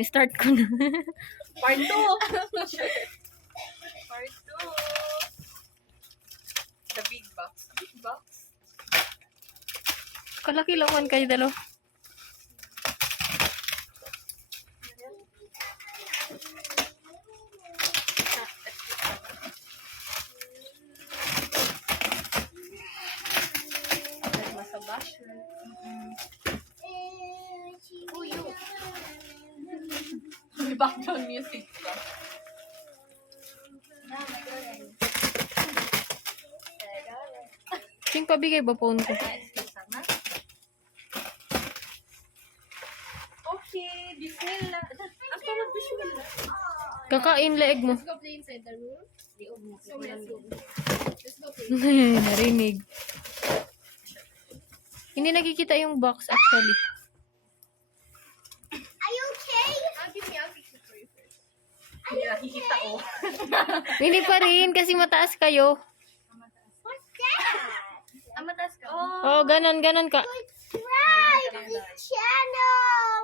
Start ko na. Part 2. Part 2. The big box. Big box. Kalaki lang man kayo dalaw. Masabasher. May background music ka. Sing pabigay ba phone ko? Okay, bismillah. Ang tawag bismillah. Kakain leeg mo. Let's go play inside the room. So messy. Let's go play. Narinig. Hindi nakikita yung box actually. Are you okay? I'll fix it for you first. Hindi nakikita oh. Hindi pa rin kasi mataas kayo. What's that? Mataas ka. Oh, ganon ka. Subscribe to the channel.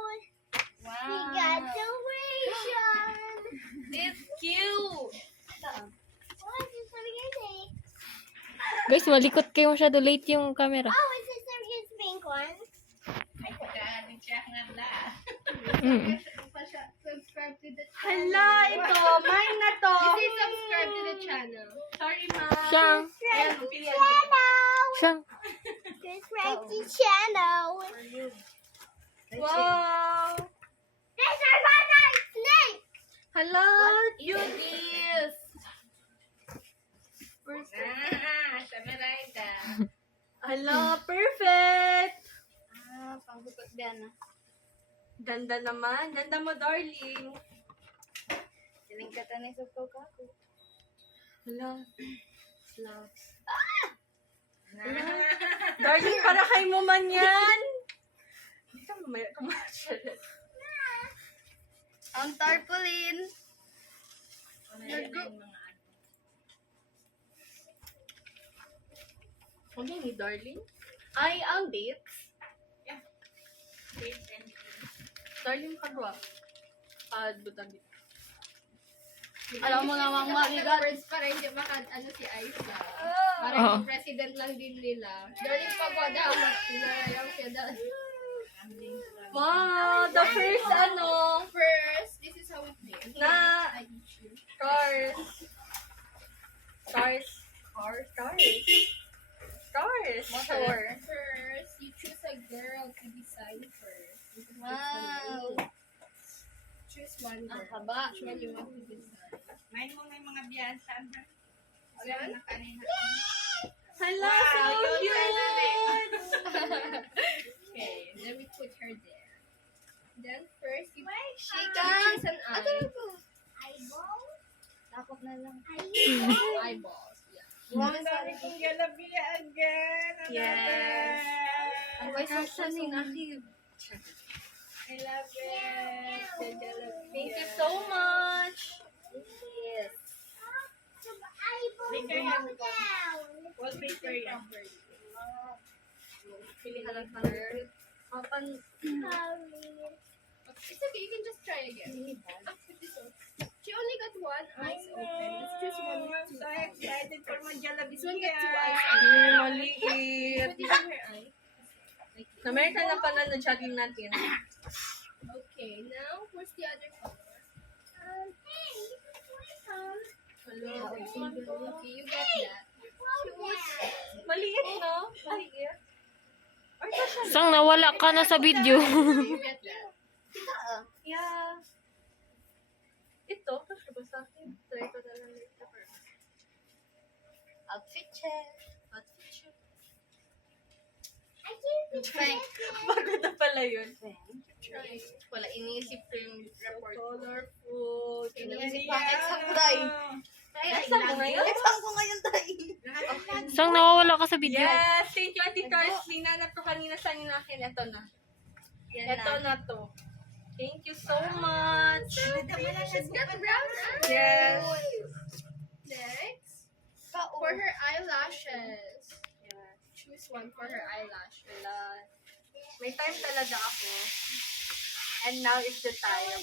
Wow. Congratulations. It's cute. What is Sergey's? Guys, malikot kayo masyado late yung camera. Oh, is this Sergey's pink one? Ay, pagkain siya nga na. Mm. Subscribe to the channel. Hala, ito. Mine na to. This is subscribe to the channel. Sorry, ma. Siyang. Subscribe to the Pilihan. channel. Siyang. Subscribe to the channel. Wow. There's our mother snake. Hello, Judith. Hello, perfect. Pangkukot din. Ganda naman. Ganda mo, darling. Siling ka tanay sa ko. Hello. Slows. Darling, para kay mo man yan. Hindi ka mamaya commercial. Ang tarpaulin. Ano ni darling? Ay, ang dates. Yeah. Darling, kadwa. Butang dito. Alam mo namang marigat. Words para hindi ano si Aisha. Para Oo. yung president lang din nila. Darling pagwada, ayaw siya dahil. Wow, the first First, this is how we play. Na- I teach you. Stars. Motor. First, you choose a girl to design first. This is Wow. Choose one girl. haba. Which one you want to design? May mga biyansan ha. Ayan. Na kanina. Hello, Wow, so yun cute. Okay, then we put her there. Then first, you Shika. choose an eye. Takot na lang. Eyeballs. Yeah. Ang dami kong galabiya again. Yes. Ang Ay, saan yung aking? I love it. The jalabiya. Thank you so much. Yes. Wallpaper yan. Pili ka lang color. Kapan? It's okay, you can just try again. Put this on. She only got one eyes open. Let's choose one with I'm two so eyes. excited for my This one got two eyes jalabiya. open. Maliit. Put it in her eye. Nameritan na pala na jogging natin. Okay, now where's the other color? Hello. Okay, you got that. Choose. Maliit, no? Maliit. Or ba siya? Sang nawala ka na sa video. You get that. Yeah. Ito, kasi ba sa akin? Try ko na lang ito. Outfit check. Outfit check. Thank. Bago na pala yun. Try. Wala, iniisip ko yung report. Colorful. Iniisip pa sa kulay. Nasaan mo ngayon? Sang nawawala ka sa video. Yes! Thank you, Auntie Carsley. Nanap ko kanina sa inyo akin. Ito na. Ito na to. Thank you so much. She's got brown eyes. Yes. Next, for her eyelashes. Choose one for her eyelashes. May time talaga ako. And now is the time.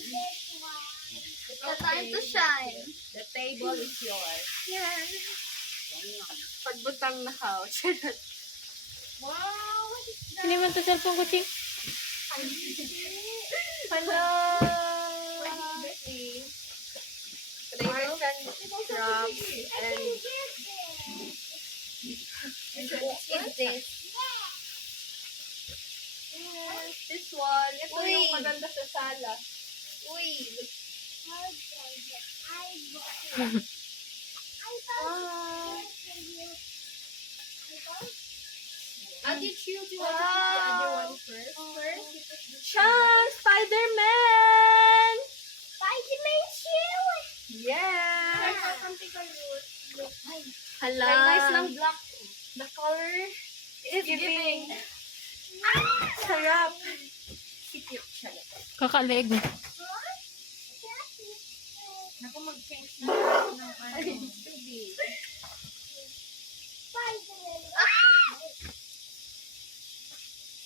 It's the time to shine. The table is yours. Yan. Pagbutang na ka. Wow! Hindi man to cellphone ko, Ching. Hello! What is this? Marks and drops and Is this? this one. Ito Uy. yung maganda sa sala. Uy! Did you choose you want to pick the other one first? First, you put the Sean! Spider-Man! Spider-Man shoe! Yeah! Something ka Hala. Very nice lang black. The color is giving. Ah! Sarap. Kakaleeg mo. Naku, mag-change na ako ng ano. Tubig.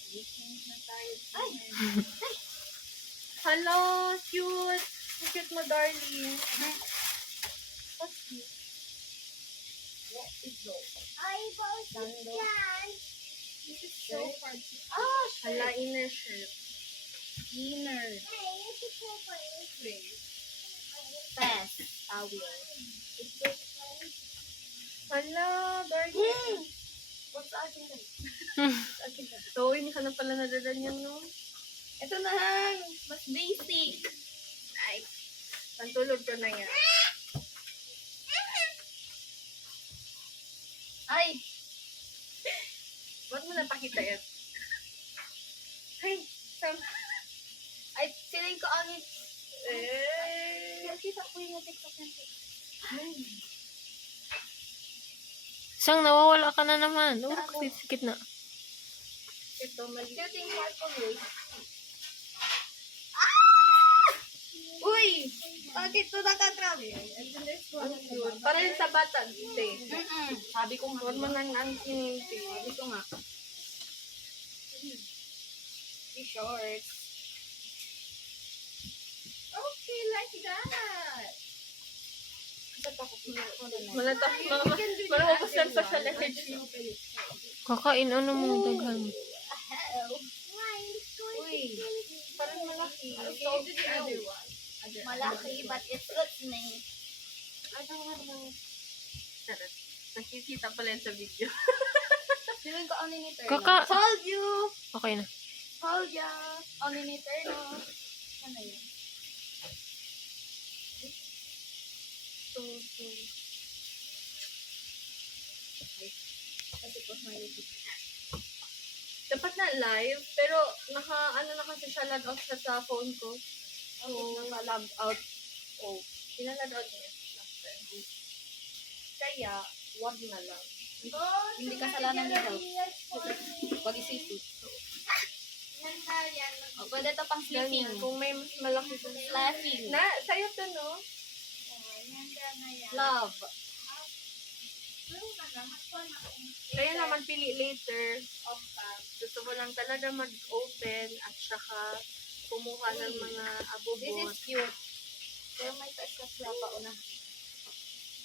I-change na tayo. Ay! Hello, cute. Ang cute mo, darling. What's this? What is those? Sando. This is so hard to... Hala, inner shirt. Inner. Pass. I will. Hala, darling. What's akin na? So, hindi ka na pala nadadan yan, no? Ito na hang. Mas basic. Ay, pantulog ko na yan. Ay! Ba't mo napakita yan? Ay, Ay, feeling ko ang... eh. Kita ko yung TikTok natin. Isang nawawala ka na naman. Oh, sikit na. Ito, mali. Ito yung purple. Ah! Uy! Bakit ito nakatrap? Ang cute. Para yun sa bata, te. Sabi ko nga. Huwag mo nang antinti. Sabi ko nga. T-shorts. Okay, like that. Malapos lang sa energy. Kakain ano mo daghan. Uy. Parang malaki. So, the other one. Malaki, but it's listening. Charot. Nakikita pala yan sa video. Feeling ko only ni Turno. Kaka- Told you! Okay na. Told ya! Only ni Turno. Ano yun? Kasi po may YouTube. Dapat na live, pero ano na kasi siya log out siya sa phone ko. So, naka-log out. Oh, pina-log out niya. Kaya, wag na lang. Hindi kasalanan nito. Pag isipin. O, pwede ito pang sleeping. Ganyan. Kung may mas malaki sa Laughing. na, sa'yo to, no? Love. Kaya naman pili later. Gusto mo lang talaga mag-open at saka kumuha ng mga This abubot. is cute. Pero may pa pa una.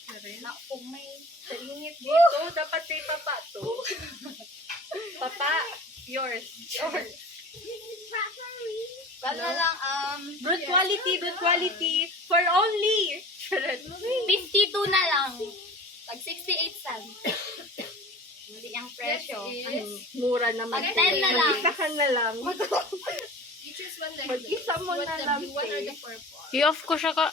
Na rin. Na kung may... Salingit dito. Dapat kay papa to. Papa, yours. Yours. Wala na lang, Good quality. For only. 52 na lang. Tag 68 cents. Hindi ang presyo. Mura naman. Pag 10 na lang. Mag-isa ka na lang. You choose one Mag-isa mo na lang. What are the purple? I-off ko siya ka.